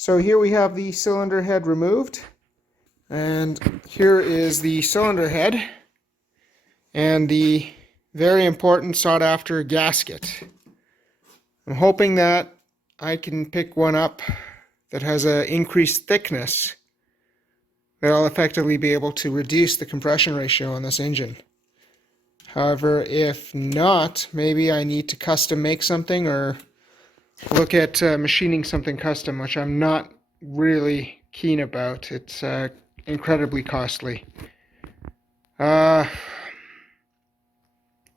So here we have the cylinder head removed, and here is the cylinder head and the very important sought after gasket. I'm hoping that I can pick one up that has an increased thickness that I'll effectively be able to reduce the compression ratio on this engine. However, if not, maybe I need to custom make something or look at machining something custom, which I'm not really keen about. It's incredibly costly.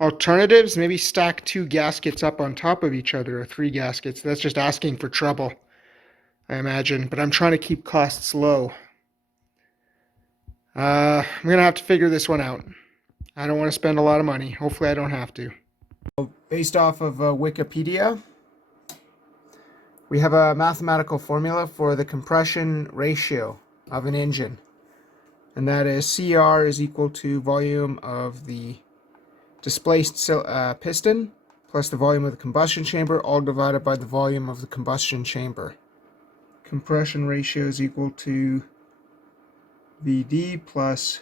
Alternatives, maybe stack 2 gaskets up on top of each other, or 3 gaskets. That's just asking for trouble, I imagine, but I'm trying to keep costs low. I'm going to have to figure this one out. I don't want to spend a lot of money. Hopefully I don't have to. Based off of Wikipedia, we have a mathematical formula for the compression ratio of an engine. And that is CR is equal to volume of the displaced piston plus the volume of the combustion chamber, all divided by the volume of the combustion chamber. Compression ratio is equal to VD plus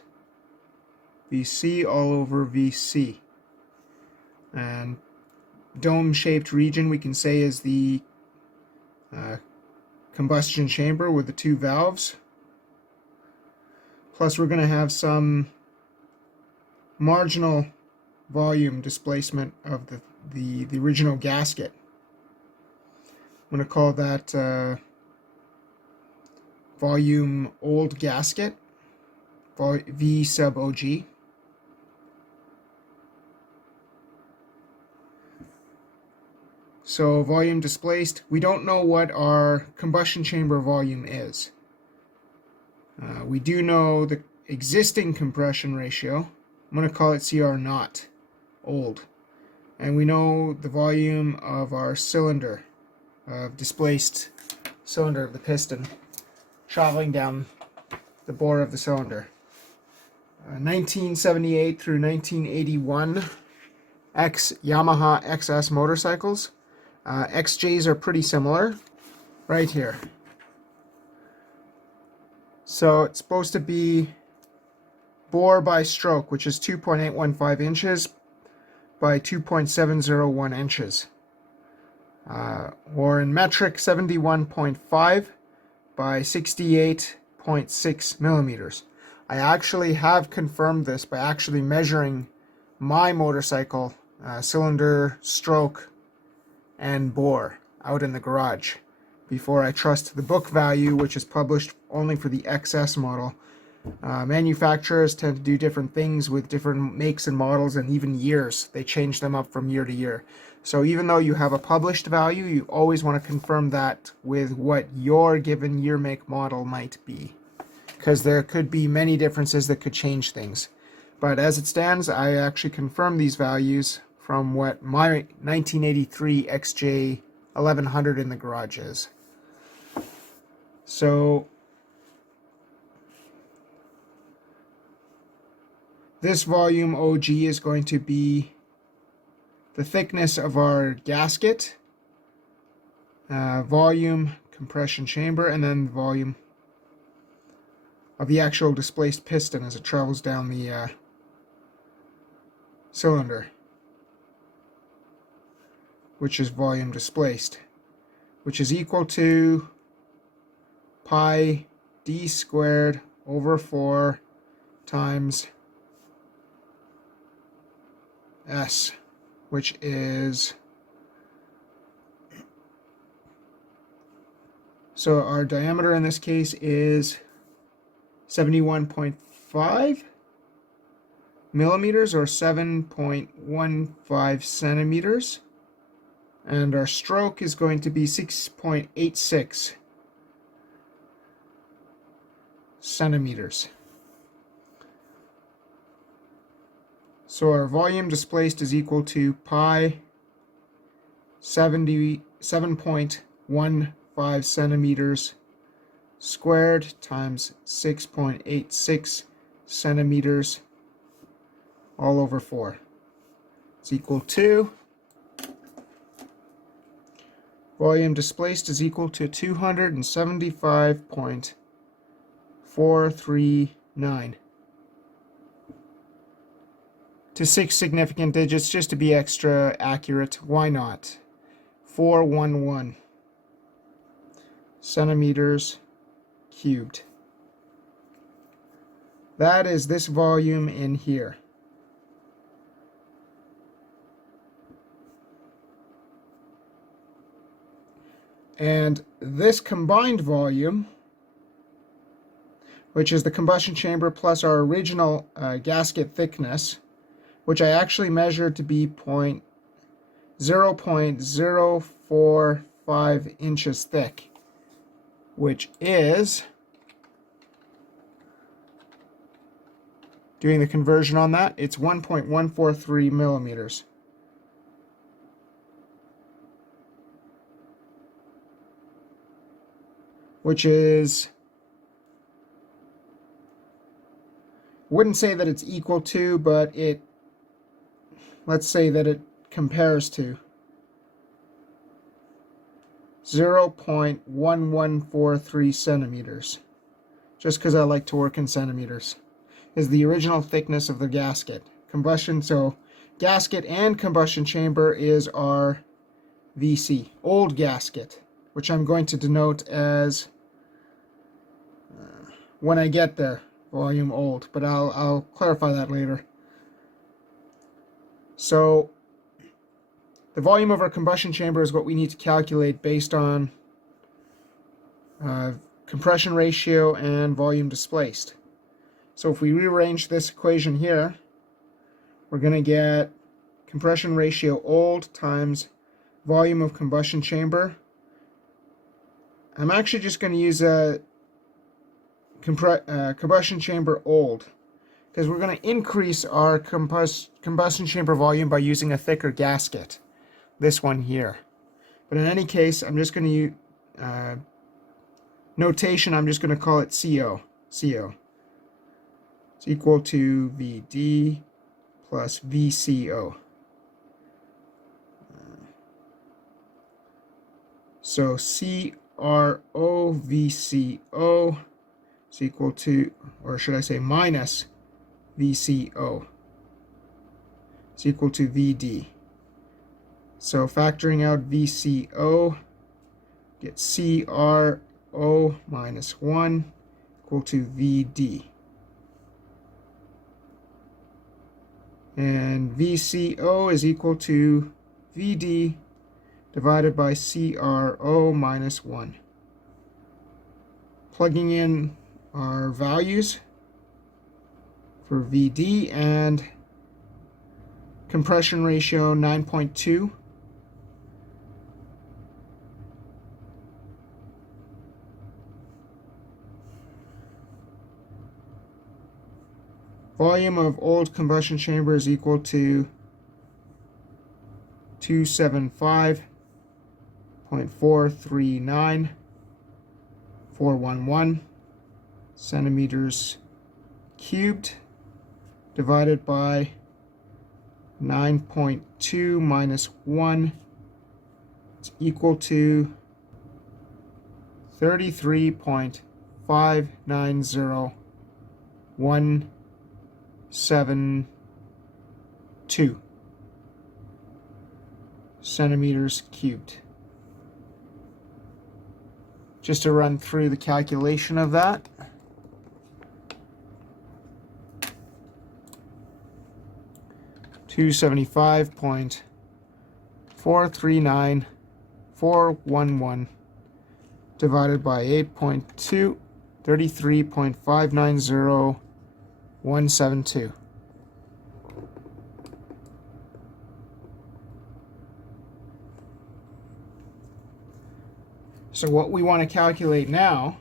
VC all over VC. And dome-shaped region we can say is the combustion chamber with the 2 valves. Plus we're going to have some marginal volume displacement of the original gasket. I'm going to call that volume old gasket, V sub OG. So volume displaced, we don't know what our combustion chamber volume is. We do know the existing compression ratio. I'm going to call it CR naught, old. And we know the volume of our cylinder, displaced cylinder of the piston, traveling down the bore of the cylinder. 1978 through 1981 Yamaha XS motorcycles. XJs are pretty similar, right here. So it's supposed to be bore by stroke, which is 2.815 inches by 2.701 inches. Or in metric, 71.5 by 68.6 millimeters. I actually have confirmed this by actually measuring my motorcycle cylinder, stroke, and bore out in the garage before I trust the book value, which is published only for the XS model. Manufacturers tend to do different things with different makes and models and even years. They change them up from year to year. So even though you have a published value, you always want to confirm that with what your given year, make, model might be, because there could be many differences that could change things. But as it stands, I actually confirm these values from what my 1983 XJ 1100 in the garage is. So this volume OG is going to be the thickness of our gasket, volume, compression chamber, and then the volume of the actual displaced piston as it travels down the cylinder, which is volume displaced, which is equal to pi d squared over 4 times S, which is, so our diameter in this case is 71.5 millimeters or 7.15 centimeters. And our stroke is going to be 6.86 centimeters. So our volume displaced is equal to pi 77.15 centimeters squared times 6.86 centimeters all over 4. It's equal to volume displaced is equal to 275.439. To 6 significant digits, just to be extra accurate. Why not? 411 centimeters cubed. That is this volume in here. And this combined volume, which is the combustion chamber plus our original gasket thickness, which I actually measured to be 0.045 inches thick, which is, doing the conversion on that, it's 1.143 millimeters. Which is, wouldn't say that it's equal to, but it, let's say that it compares to 0.1143 centimeters. Just because I like to work in centimeters. Is the original thickness of the gasket. Combustion, so gasket and combustion chamber is our VC, old gasket, which I'm going to denote as, when I get there, volume old, but I'll clarify that later. So the volume of our combustion chamber is what we need to calculate based on compression ratio and volume displaced. So if we rearrange this equation here, we're going to get compression ratio old times volume of combustion chamber. I'm actually just going to use a combustion chamber old, because we're going to increase our combustion chamber volume by using a thicker gasket, this one here. But in any case, I'm just going to use notation, I'm just going to call it CO. CO. It's equal to VD plus VCO. So CROVCO is equal to, or should I say minus VCO, is equal to VD. So factoring out VCO, get CRO minus 1 equal to VD. And VCO is equal to VD divided by CRO minus 1. Plugging in our values for VD and compression ratio 9.2. Volume of old combustion chamber is equal to 275.439411 centimeters cubed divided by 9.2 minus 1. It's equal to 33.590172 centimeters cubed. Just to run through the calculation of that. $275.439411 divided by 8.2, 33.590172. So what we want to calculate now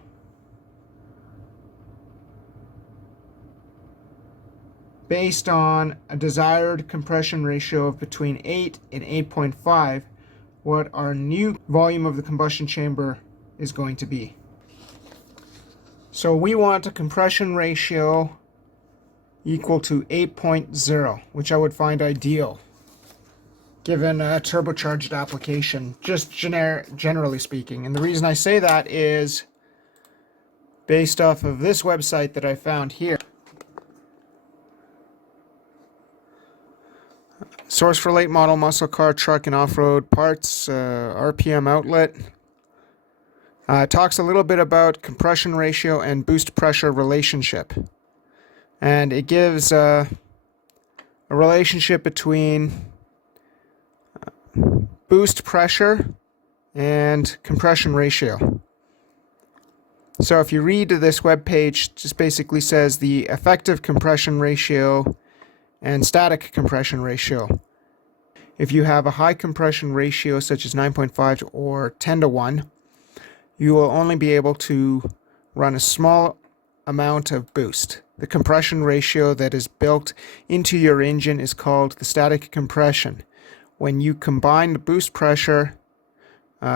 based on a desired compression ratio of between 8 and 8.5, what our new volume of the combustion chamber is going to be. So we want a compression ratio equal to 8.0, which I would find ideal, given a turbocharged application, just generally speaking. And the reason I say that is based off of this website that I found here. Source for late model muscle car, truck, and off-road parts, RPM outlet. It talks a little bit about compression ratio and boost pressure relationship. And it gives a relationship between boost pressure and compression ratio. So if you read this web page, just basically says the effective compression ratio and static compression ratio. If you have a high compression ratio such as 9.5 or 10:1, you will only be able to run a small amount of boost. The compression ratio that is built into your engine is called the static compression. When you combine the boost pressure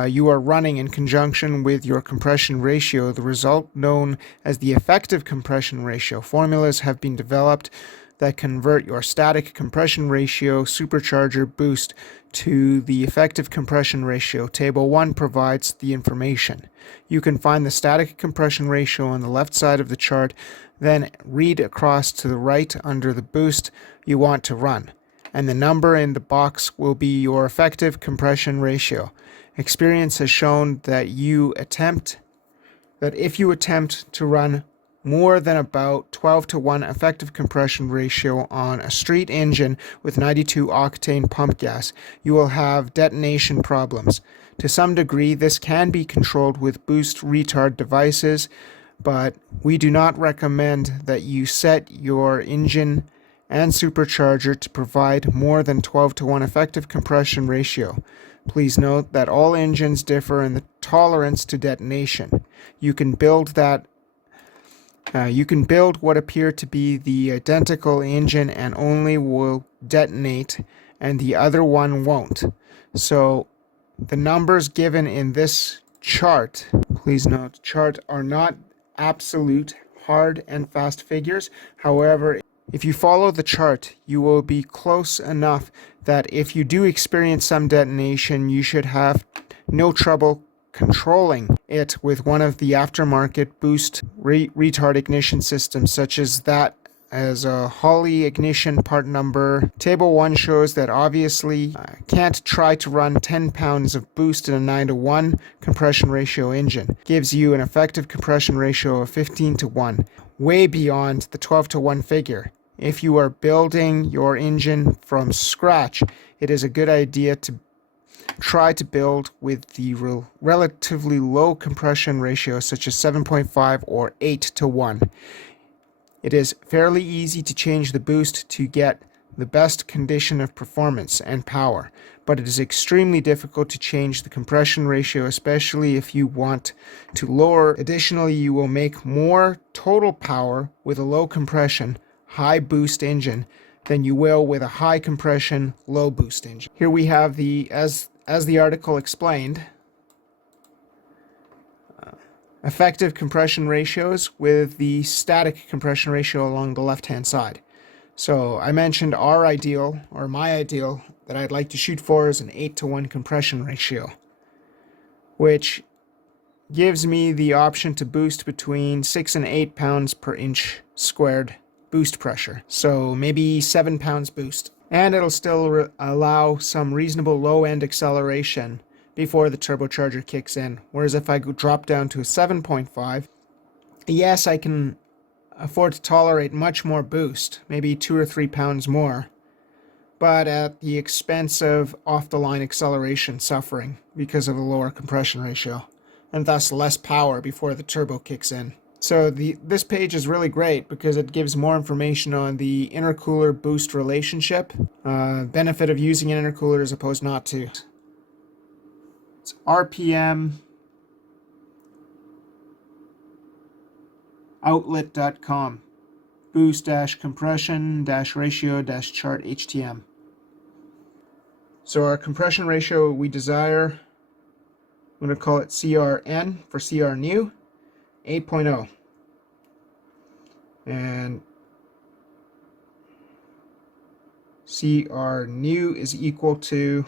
you are running in conjunction with your compression ratio, the result known as the effective compression ratio. Formulas have been developed that convert your static compression ratio supercharger boost to the effective compression ratio. Table 1 provides the information. You can find the static compression ratio on the left side of the chart, then read across to the right under the boost you want to run, and the number in the box will be your effective compression ratio. Experience has shown that if you attempt to run more than about 12:1 effective compression ratio on a street engine with 92 octane pump gas, you will have detonation problems. To some degree, this can be controlled with boost retard devices, but we do not recommend that you set your engine and supercharger to provide more than 12:1 effective compression ratio. Please note that all engines differ in the tolerance to detonation. You can build what appear to be the identical engine and only will detonate, and the other one won't. So the numbers given in this chart, please note, are not absolute hard and fast figures. However, if you follow the chart, you will be close enough that if you do experience some detonation, you should have no trouble controlling it with one of the aftermarket boost retard ignition systems, such as that as a Holley ignition part number. Table 1 shows that obviously can't try to run 10 pounds of boost in a 9:1 compression ratio engine. Gives you an effective compression ratio of 15:1, way beyond the 12:1 figure. If you are building your engine from scratch, it is a good idea to try to build with the relatively low compression ratio, such as 7.5 or 8:1. It is fairly easy to change the boost to get the best condition of performance and power, but it is extremely difficult to change the compression ratio, especially if you want to lower. Additionally, you will make more total power with a low compression, high boost engine than you will with a high compression, low boost engine. Here we have as the article explained, effective compression ratios with the static compression ratio along the left-hand side. So I mentioned our ideal, or my ideal, that I'd like to shoot for is an 8:1 compression ratio, which gives me the option to boost between 6 and 8 pounds per inch squared boost pressure. So maybe 7 pounds boost. And it'll still allow some reasonable low-end acceleration before the turbocharger kicks in. Whereas if I drop down to a 7.5, yes, I can afford to tolerate much more boost, maybe 2 or 3 pounds more, but at the expense of off-the-line acceleration suffering because of a lower compression ratio, and thus less power before the turbo kicks in. So this page is really great because it gives more information on the intercooler boost relationship, benefit of using an intercooler as opposed not to. It's RPM outlet.com, boost-compression-ratio-chart HTM. So our compression ratio we desire, I'm going to call it CRN for CR new, 8.0. And CR new is equal to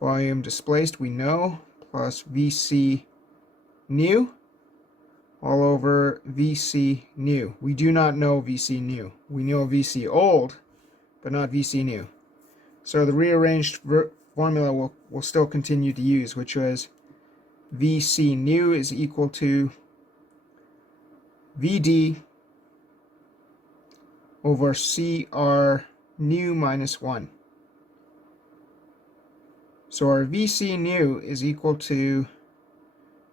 volume displaced, we know, plus VC new all over VC new. We do not know VC new. We know VC old, but not VC new. So the rearranged formula we'll still continue to use, which was VC new is equal to VD over CR new minus 1. So our VC new is equal to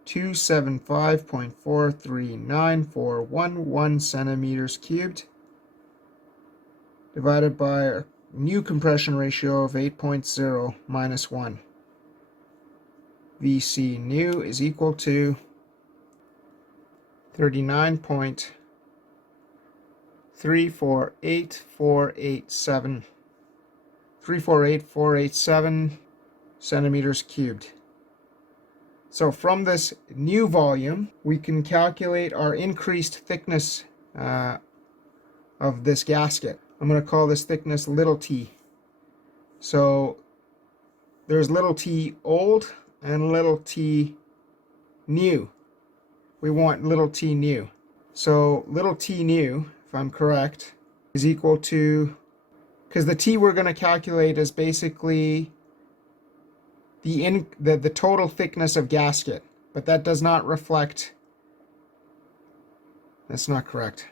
275.43941 centimeters cubed divided by our new compression ratio of 8.0 minus 1. VC new is equal to 348,487 centimeters cubed. So from this new volume, we can calculate our increased thickness of this gasket. I'm going to call this thickness little t. So there's little t old and little t new. We want little t new. So little t new, if I'm correct, is equal to, because the t we're going to calculate is basically the total thickness of gasket, but that does not reflect, that's not correct.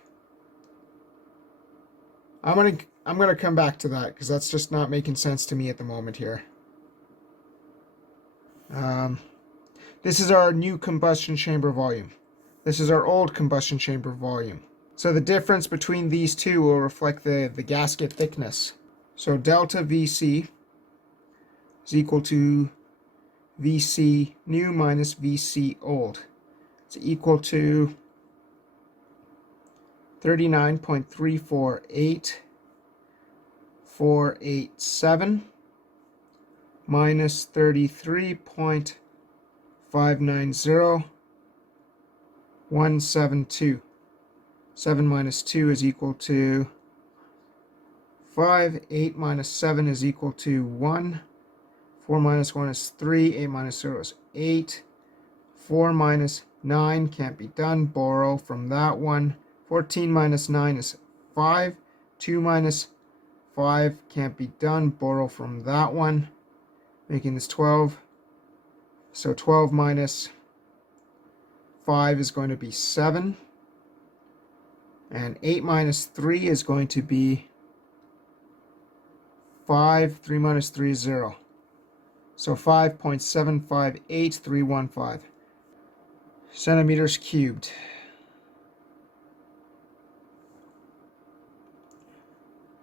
I'm gonna come back to that because that's just not making sense to me at the moment here. This is our new combustion chamber volume. This is our old combustion chamber volume. So the difference between these two will reflect the gasket thickness. So delta VC is equal to VC new minus VC old. It's equal to 39.348487 minus 33.590172. 7 minus 2 is equal to 5. 8 minus 7 is equal to 1. 4 minus 1 is 3. 8 minus 0 is 8. 4 minus 9 can't be done. Borrow from that one. 14 minus 9 is 5. 2 minus 5 can't be done. Borrow from that one. Making this 12. So 12 minus 5 is going to be 7. And 8 minus 3 is going to be 5. 3 minus 3 is 0. So 5.758315 centimeters cubed.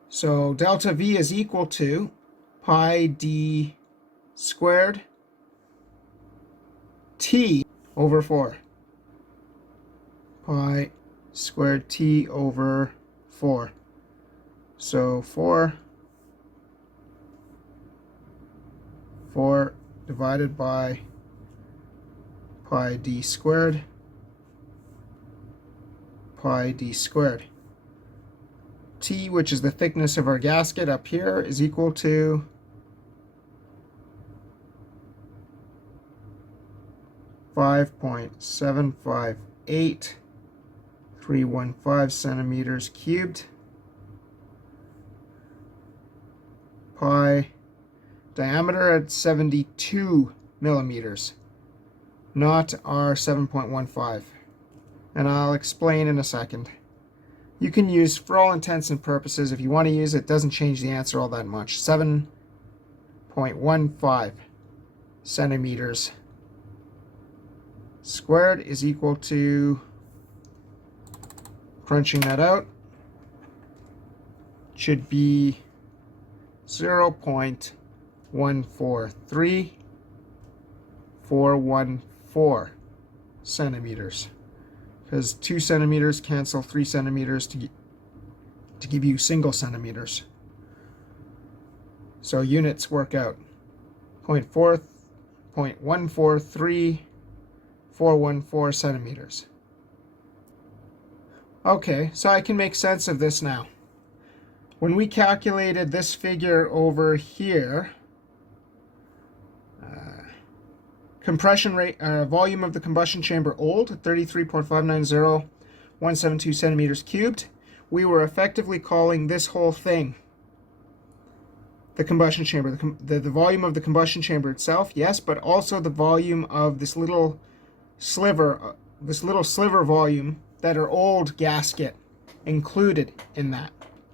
So delta V is equal to pi d squared t over 4. Pi squared t over 4. So 4 divided by pi d squared. Pi d squared. T, which is the thickness of our gasket up here, is equal to 5.758315 centimeters cubed. Pi diameter at 72 millimeters, not our 7.15. And I'll explain in a second. You can use, for all intents and purposes, if you want to use it, doesn't change the answer all that much. 7.15 centimeters squared is equal to, crunching that out, should be 0.143414 centimeters. Because 2 centimeters cancel 3 centimeters to give you single centimeters. So units work out. 0.143414 centimeters. Okay, so I can make sense of this now. When we calculated this figure over here, compression rate, volume of the combustion chamber old, 33.590,172 centimeters cubed, we were effectively calling this whole thing the combustion chamber. The volume of the combustion chamber itself, yes, but also the volume of this little sliver volume that our old gasket included in that.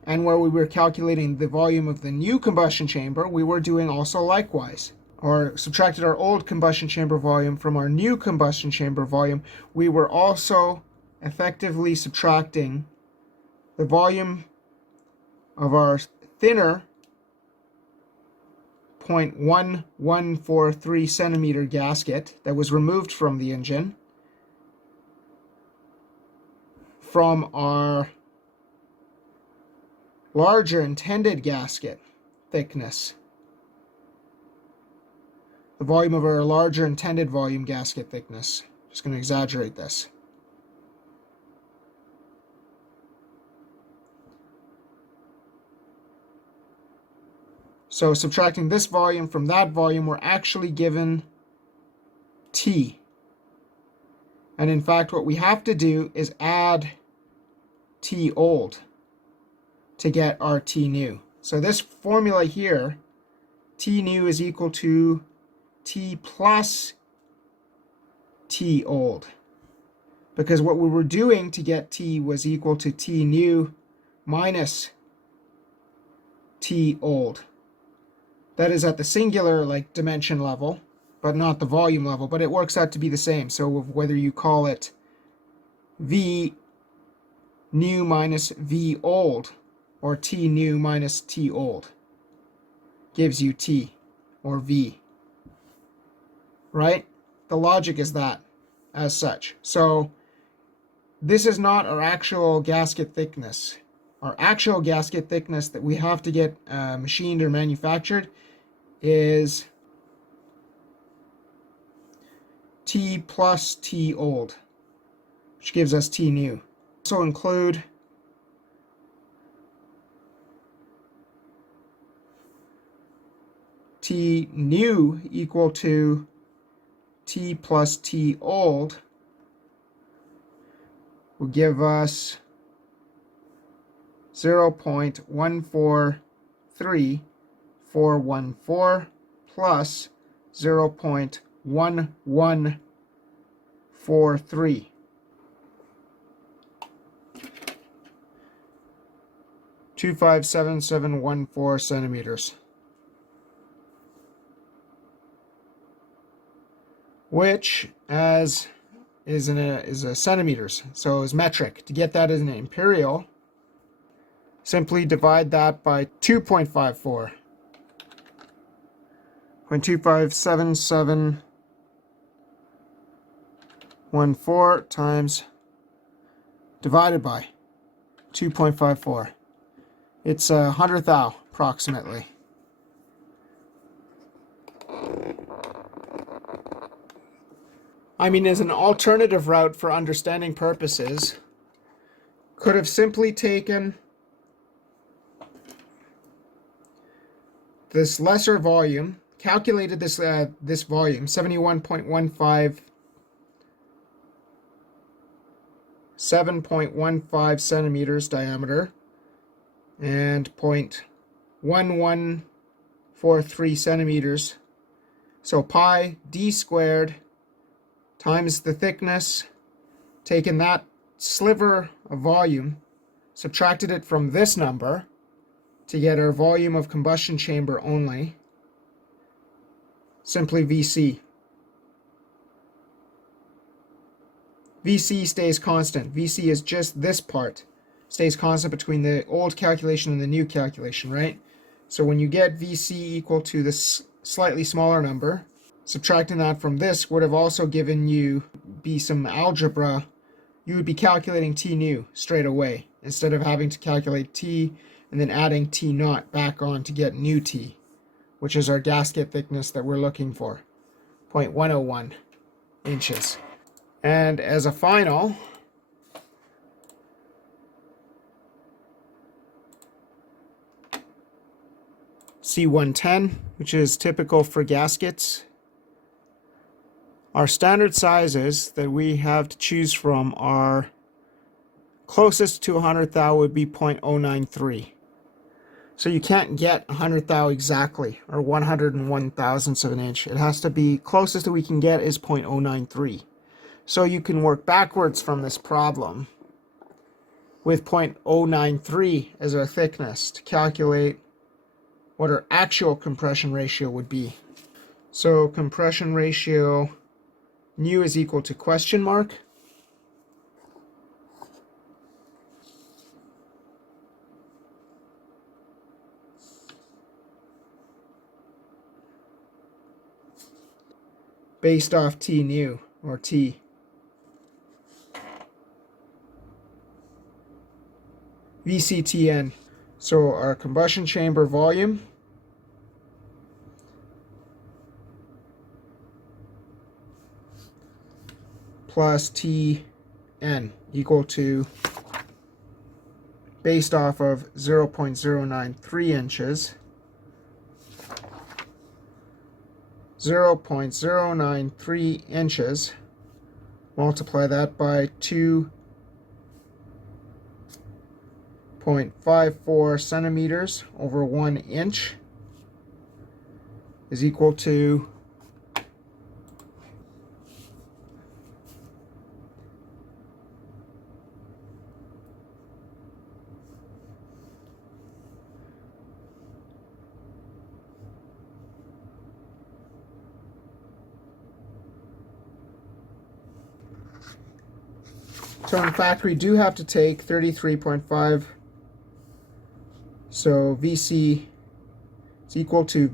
And where we were calculating the volume of the new combustion chamber, we were doing also likewise. Or subtracted our old combustion chamber volume from our new combustion chamber volume, we were also effectively subtracting the volume of our thinner 0.1143 centimeter gasket that was removed from the engine from our larger intended gasket thickness. The volume of our larger intended volume gasket thickness. Just going to exaggerate this. So subtracting this volume from that volume, we're actually given T. And in fact, what we have to do is add T old to get our T new. So this formula here, T new is equal to T plus T old. Because what we were doing to get T was equal to T new minus T old. That is at the singular dimension level, but not the volume level, but it works out to be the same. So whether you call it V new minus V old or T new minus T old gives you T or V, right? The logic is that as such. So this is not our actual gasket thickness. Our actual gasket thickness that we have to get machined or manufactured is T plus T old, which gives us T new. Also include T new equal to T plus T old will give us 0.143414 plus 0.1143. .257714 centimeters, which is a centimeters, so is metric. To get that as an imperial, simply divide that by 2.54. 0.257714 times divided by 2.54. It's a hundredth thou, approximately. I mean, as an alternative route for understanding purposes, could have simply taken this lesser volume, calculated this volume, 71.15, 7.15 centimeters diameter, and 0.1143 centimeters. So pi d squared times the thickness, taken that sliver of volume, subtracted it from this number to get our volume of combustion chamber only, simply VC. VC stays constant. VC is just this part. Stays constant between the old calculation and the new calculation, right? So when you get VC equal to this slightly smaller number, subtracting that from this would have also given you some algebra. You would be calculating T new straight away instead of having to calculate T and then adding T naught back on to get new T, which is our gasket thickness that we're looking for, 0.101 inches. And as a final, C110, which is typical for gaskets. Our standard sizes that we have to choose from are closest to 100 thou would be 0.093. So you can't get 100 thou exactly, or 101 thousandths of an inch. It has to be, closest that we can get is 0.093. So you can work backwards from this problem with 0.093 as our thickness to calculate what our actual compression ratio would be. So compression ratio nu is equal to question mark. Based off T nu, or T. VCTN. So our combustion chamber volume plus Tn equal to, based off of 0.093 inches, 0.093 inches, multiply that by 2.54 centimeters over 1 inch is equal to So in fact, we do have to take 33.5. So VC is equal to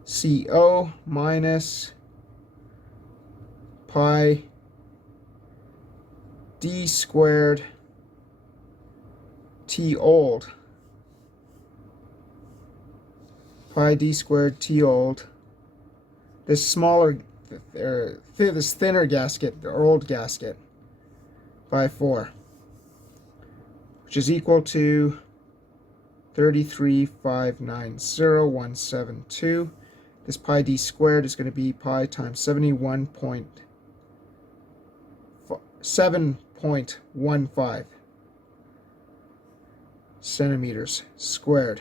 VCO minus pi d squared T old. Pi d squared T old. This smaller, this thinner gasket, the old gasket, by 4, which is equal to 33,590,172. This pi d squared is going to be pi times 7.15 centimeters squared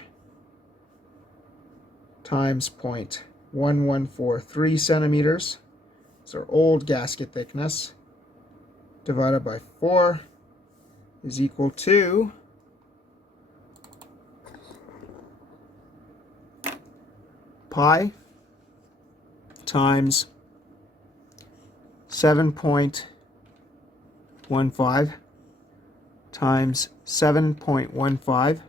times 0.1143 centimeters. It's our old gasket thickness, divided by 4 is equal to pi times 7.15 times 7.15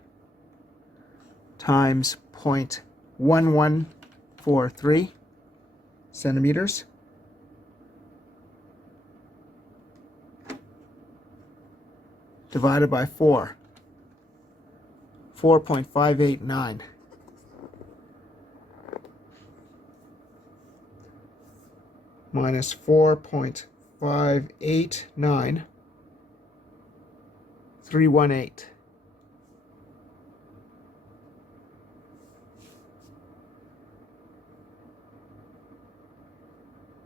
times 0.1143 centimeters divided by 4, 4.589. Minus 4.589, 318.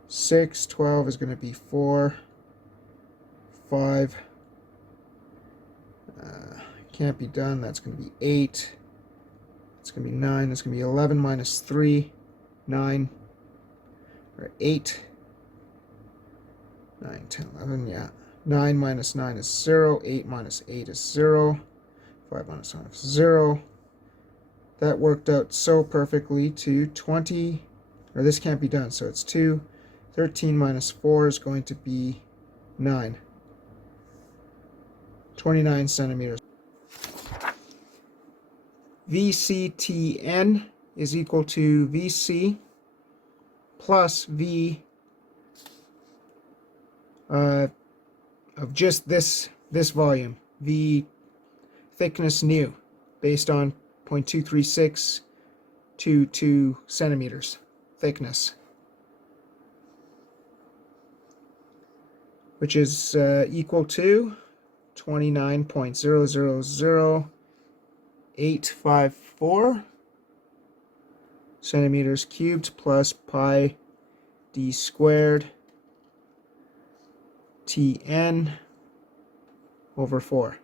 Six, 12 is going to be 4, 5. Can't be done. That's going to be 8. It's going to be 9. It's going to be 11 minus 3, 9, or 8. 9, 10, 11, yeah. 9 minus 9 is 0. 8 minus 8 is 0. 5 minus 5 is 0. That worked out so perfectly to 20, or this can't be done, so it's 2. 13 minus 4 is going to be 9. 29 centimeters. VCTN is equal to VC plus V of just this volume, V thickness nu, based on 0.23622 centimeters thickness, which is equal to 29.000 0.854 centimeters cubed plus pi d squared Tn over 4.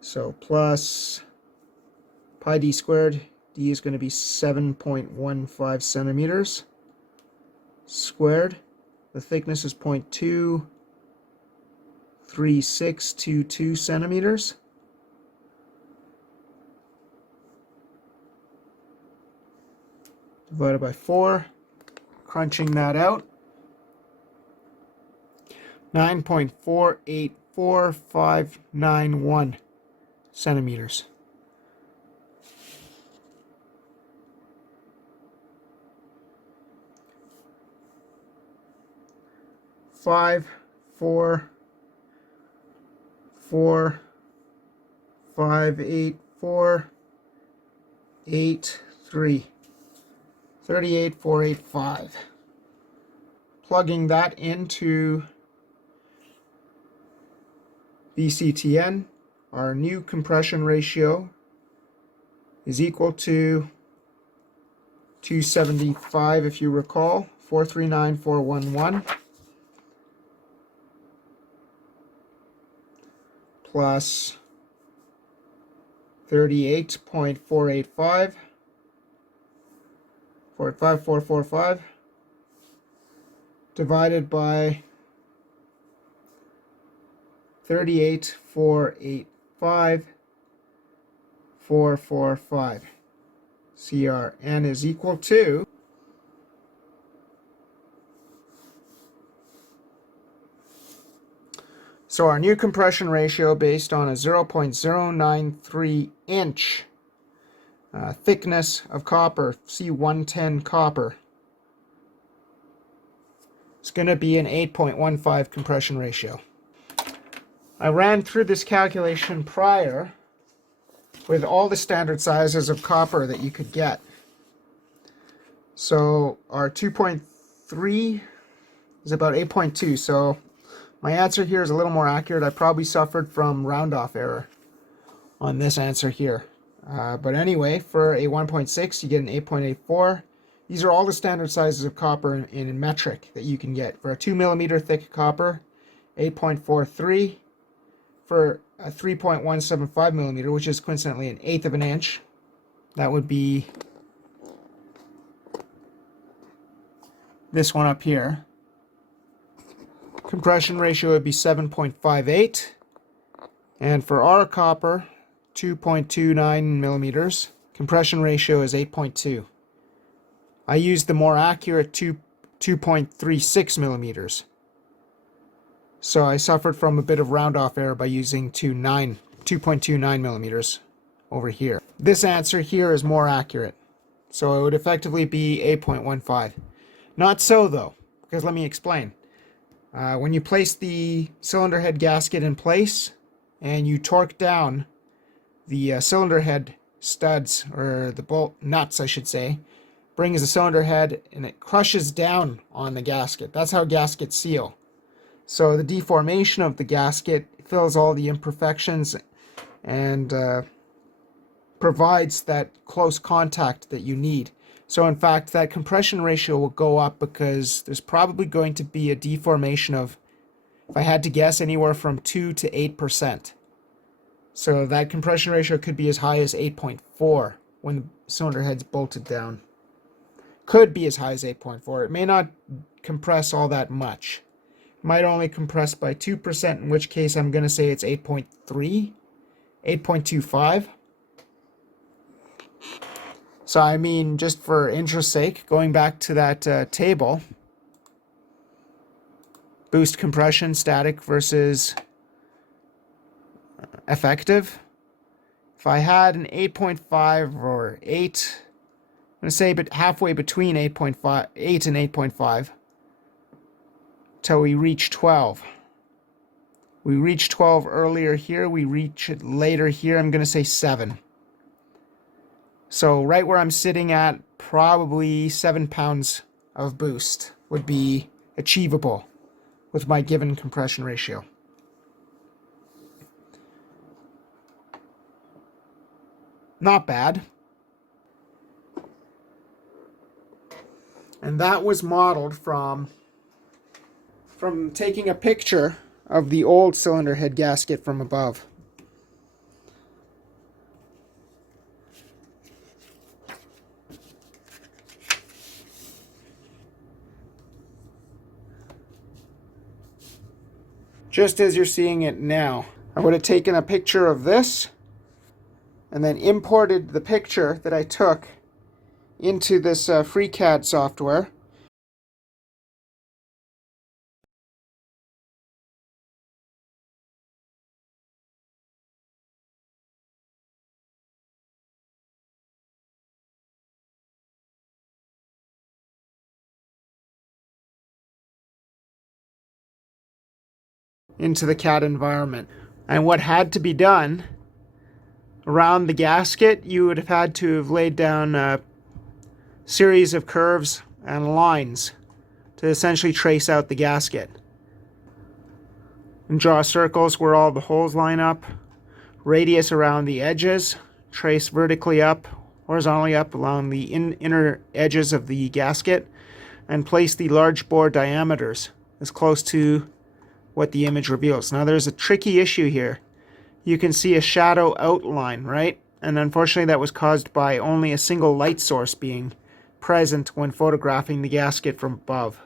So plus pi d squared, d is going to be 7.15 centimeters squared. The thickness is 0.23622 centimeters. Divided by 4, crunching that out, 9.484591 centimeters. Five, 4, 4, 5, 8, 4, 8, 3. 38,485. Plugging that into VCTN, our new compression ratio is equal to 275, if you recall, 439,411 plus 38.485. 48445 divided by 38,485 445. CRN is equal to so our new compression ratio based on a 0.093 inch thickness of copper, C110 copper, it's going to be an 8.15 compression ratio. I ran through this calculation prior with all the standard sizes of copper that you could get. So our 2.3 is about 8.2. So my answer here is a little more accurate. I probably suffered from round-off error on this answer here. But anyway, for a 1.6, you get an 8.84. These are all the standard sizes of copper in metric that you can get. For a 2 millimeter thick copper, 8.43. For a 3.175 millimeter, which is coincidentally an eighth of an inch, that would be this one up here. Compression ratio would be 7.58. And for our copper, 2.29 millimeters, compression ratio is 8.2. I used the more accurate 2.36 millimeters. So I suffered from a bit of round-off error by using 2.29 millimeters over here. This answer here is more accurate. So it would effectively be 8.15. Not so though, because let me explain. When you place the cylinder head gasket in place and you torque down the cylinder head studs, or the bolt nuts I should say, brings the cylinder head and it crushes down on the gasket. That's how gaskets seal. So the deformation of the gasket fills all the imperfections and provides that close contact that you need. So in fact, that compression ratio will go up because there's probably going to be a deformation of, if I had to guess, anywhere from 2 to 8%. So that compression ratio could be as high as 8.4 when the cylinder head's bolted down. Could be as high as 8.4. It may not compress all that much. It might only compress by 2%, in which case I'm going to say it's 8.3, 8.25. So I mean, just for interest's sake, going back to that table, boost compression, static versus effective. If I had an 8.5 or 8, I'm going to say but halfway between 8 and 8.5 till we reach 12. We reach 12 earlier here, we reach it later here, I'm going to say 7. So right where I'm sitting at, probably 7 pounds of boost would be achievable with my given compression ratio. Not bad. And that was modeled from taking a picture of the old cylinder head gasket from above. Just as you're seeing it now. I would have taken a picture of this and then imported the picture that I took into this FreeCAD software. Into the CAD environment. And what had to be done around the gasket, you would have had to have laid down a series of curves and lines to essentially trace out the gasket. And draw circles where all the holes line up, radius around the edges, trace vertically up, horizontally up along the inner edges of the gasket, and place the large bore diameters as close to what the image reveals. Now there's a tricky issue here. You can see a shadow outline, right? And unfortunately that was caused by only a single light source being present when photographing the gasket from above.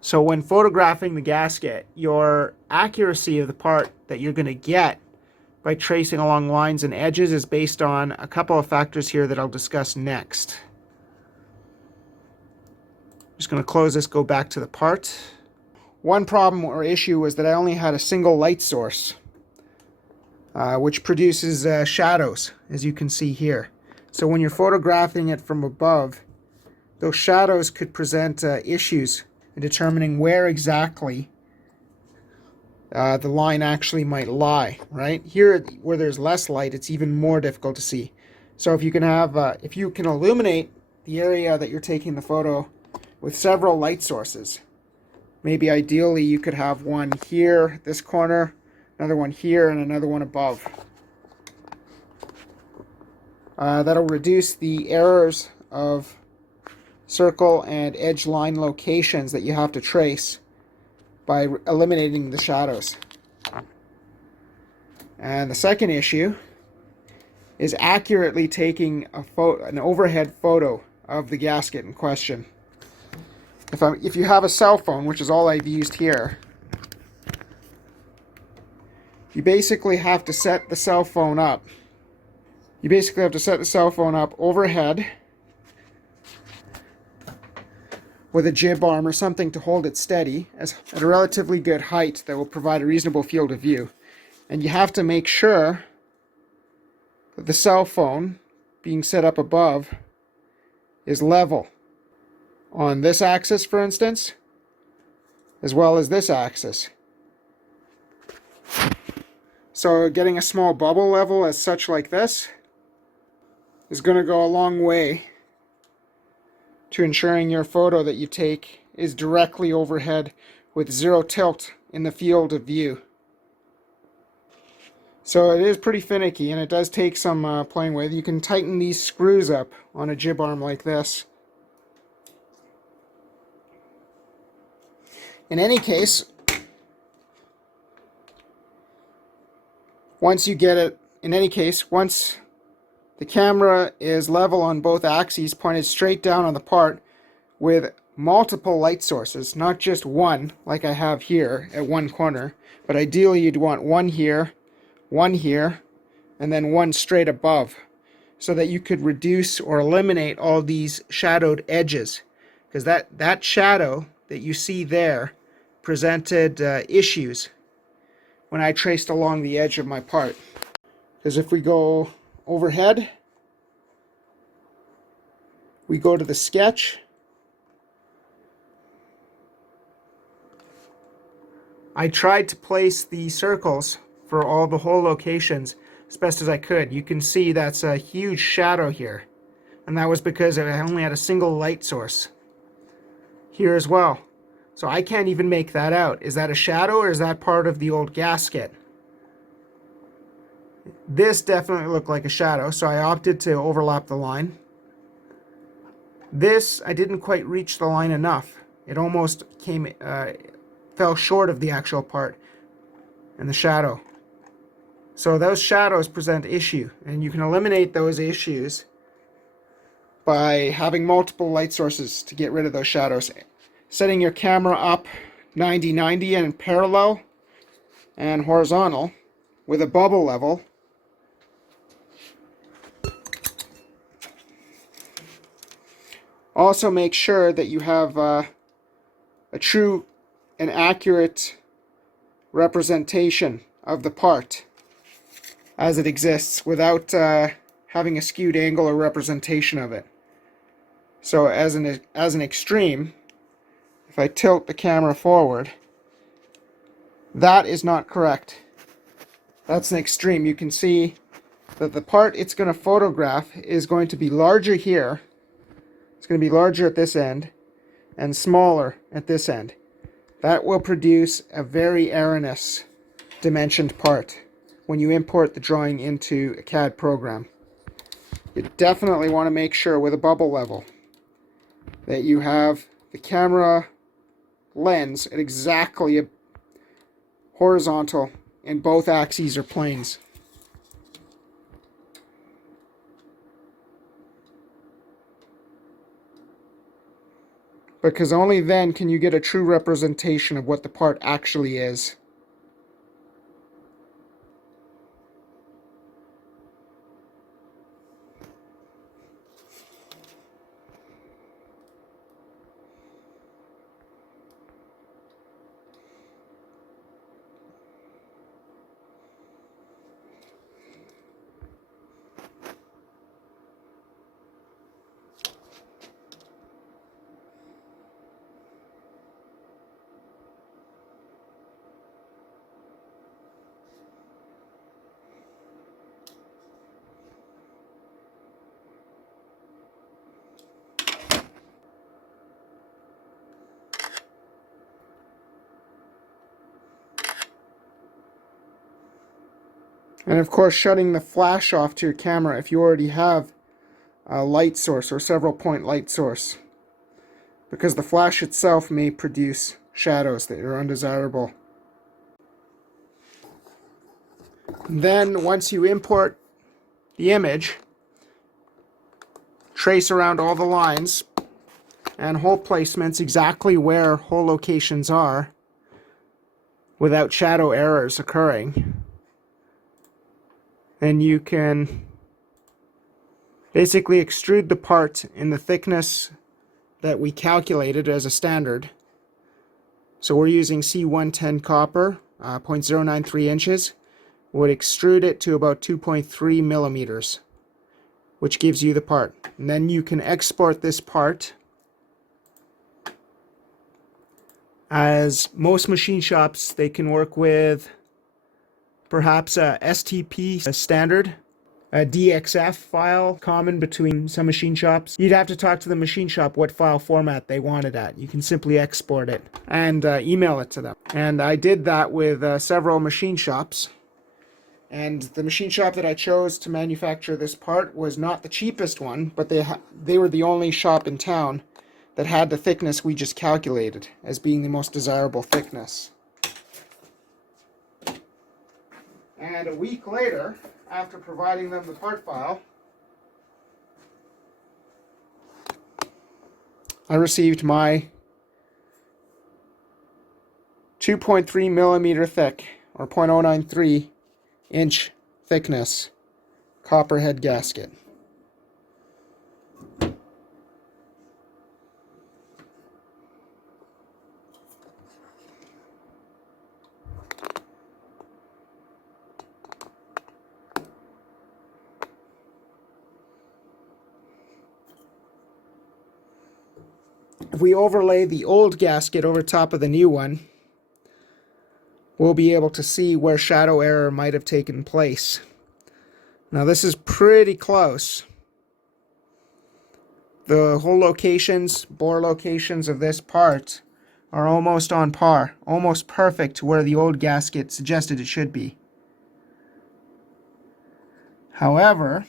So when photographing the gasket, your accuracy of the part that you're going to get by tracing along lines and edges is based on a couple of factors here that I'll discuss next. Just going to close this, go back to the part. One problem or issue was that I only had a single light source, which produces shadows, as you can see here. So when you're photographing it from above, those shadows could present issues in determining where exactly the line actually might lie, right? Here, where there's less light, it's even more difficult to see. So if you can have, if you can illuminate the area that you're taking the photo with several light sources. Maybe ideally you could have one here, this corner, another one here, and another one above. That'll reduce the errors of circle and edge line locations that you have to trace by eliminating the shadows. And the second issue is accurately taking an overhead photo of the gasket in question. If you have a cell phone, which is all I've used here, you basically have to set the cell phone up. You basically have to set the cell phone up overhead with a jib arm or something to hold it steady at a relatively good height that will provide a reasonable field of view. And you have to make sure that the cell phone being set up above is level on this axis, for instance, as well as this axis. So getting a small bubble level as such like this is going to go a long way to ensuring your photo that you take is directly overhead with zero tilt in the field of view. So it is pretty finicky, and it does take some playing with. You can tighten these screws up on a jib arm like this. In any case, once the camera is level on both axes, pointed straight down on the part with multiple light sources, not just one like I have here at one corner, but ideally you'd want one here, and then one straight above, so that you could reduce or eliminate all these shadowed edges, because that shadow that you see there presented issues when I traced along the edge of my part. Because if we go overhead, we go to the sketch, I tried to place the circles for all the hole locations as best as I could. You can see that's a huge shadow here, and that was because I only had a single light source here as well. So I can't even make that out. Is that a shadow or is that part of the old gasket? This definitely looked like a shadow, so I opted to overlap the line. This, I didn't quite reach the line enough. It almost fell short of the actual part and the shadow. So those shadows present issue, and you can eliminate those issues by having multiple light sources to get rid of those shadows. Setting your camera up 90-90 and parallel and horizontal with a bubble level. Also make sure that you have a true and accurate representation of the part as it exists without having a skewed angle or representation of it. So as an extreme, if I tilt the camera forward, that is not correct. That's an extreme. You can see that the part it's going to photograph is going to be larger here. It's going to be larger at this end and smaller at this end. That will produce a very erroneous dimensioned part when you import the drawing into a CAD program. You definitely want to make sure with a bubble level that you have the camera lens at exactly horizontal in both axes or planes. Because only then can you get a true representation of what the part actually is. And of course, shutting the flash off to your camera if you already have a light source or several point light source, because the flash itself may produce shadows that are undesirable. Then once you import the image, trace around all the lines and hole placements exactly where hole locations are without shadow errors occurring. And you can basically extrude the part in the thickness that we calculated as a standard. So we're using C110 copper, 0.093 inches. Would extrude it to about 2.3 millimeters, which gives you the part. And then you can export this part, as most machine shops, they can work with perhaps a STP, a standard, a DXF file common between some machine shops. You'd have to talk to the machine shop what file format they want it at. You can simply export it and email it to them. And I did that with several machine shops. And the machine shop that I chose to manufacture this part was not the cheapest one, but they were the only shop in town that had the thickness we just calculated as being the most desirable thickness. And a week later, after providing them the part file, I received my 2.3 millimeter thick, or 0.093 inch thickness copper head gasket. If we overlay the old gasket over top of the new one, we'll be able to see where shadow error might have taken place. Now this is pretty close. The hole locations, bore locations of this part are almost on par, almost perfect to where the old gasket suggested it should be. However,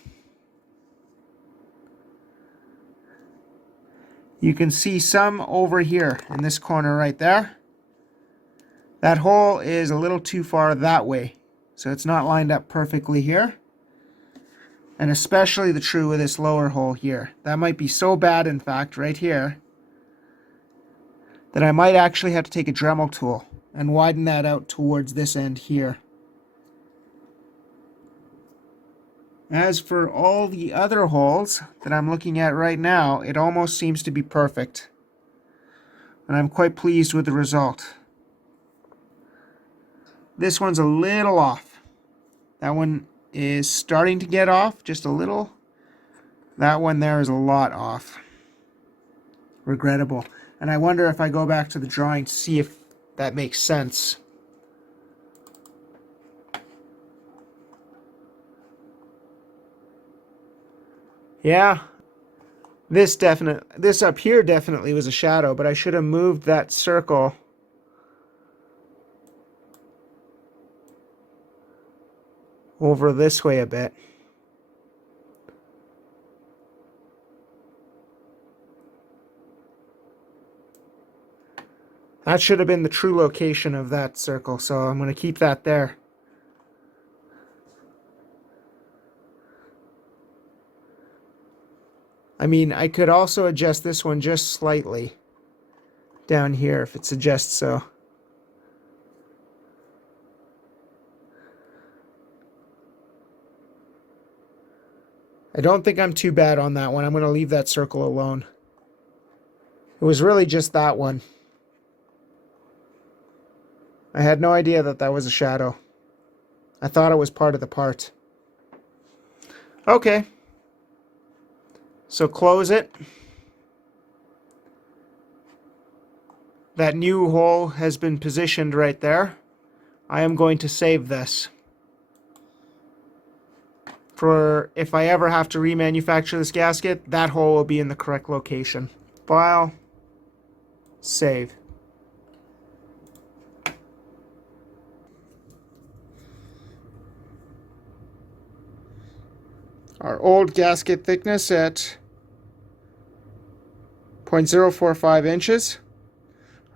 you can see some over here in this corner right there. That hole is a little too far that way, so it's not lined up perfectly here. And especially the true with this lower hole here. That might be so bad, in fact, right here, that I might actually have to take a Dremel tool and widen that out towards this end here. As for all the other holes that I'm looking at right now, it almost seems to be perfect. And I'm quite pleased with the result. This one's a little off. That one is starting to get off, just a little. That one there is a lot off. Regrettable. And I wonder if I go back to the drawing to see if that makes sense. Yeah, this up here definitely was a shadow, but I should have moved that circle over this way a bit. That should have been the true location of that circle, so I'm going to keep that there. I mean, I could also adjust this one just slightly down here if it suggests so. I don't think I'm too bad on that one. I'm going to leave that circle alone. It was really just that one. I had no idea that that was a shadow. I thought it was part of the part. Okay. So close it. That new hole has been positioned right there. I am going to save this for if I ever have to remanufacture this gasket, that hole will be in the correct location. File, save. Our old gasket thickness at 0.045 inches.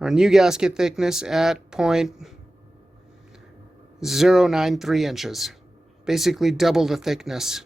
Our new gasket thickness at 0.093 inches. Basically double the thickness.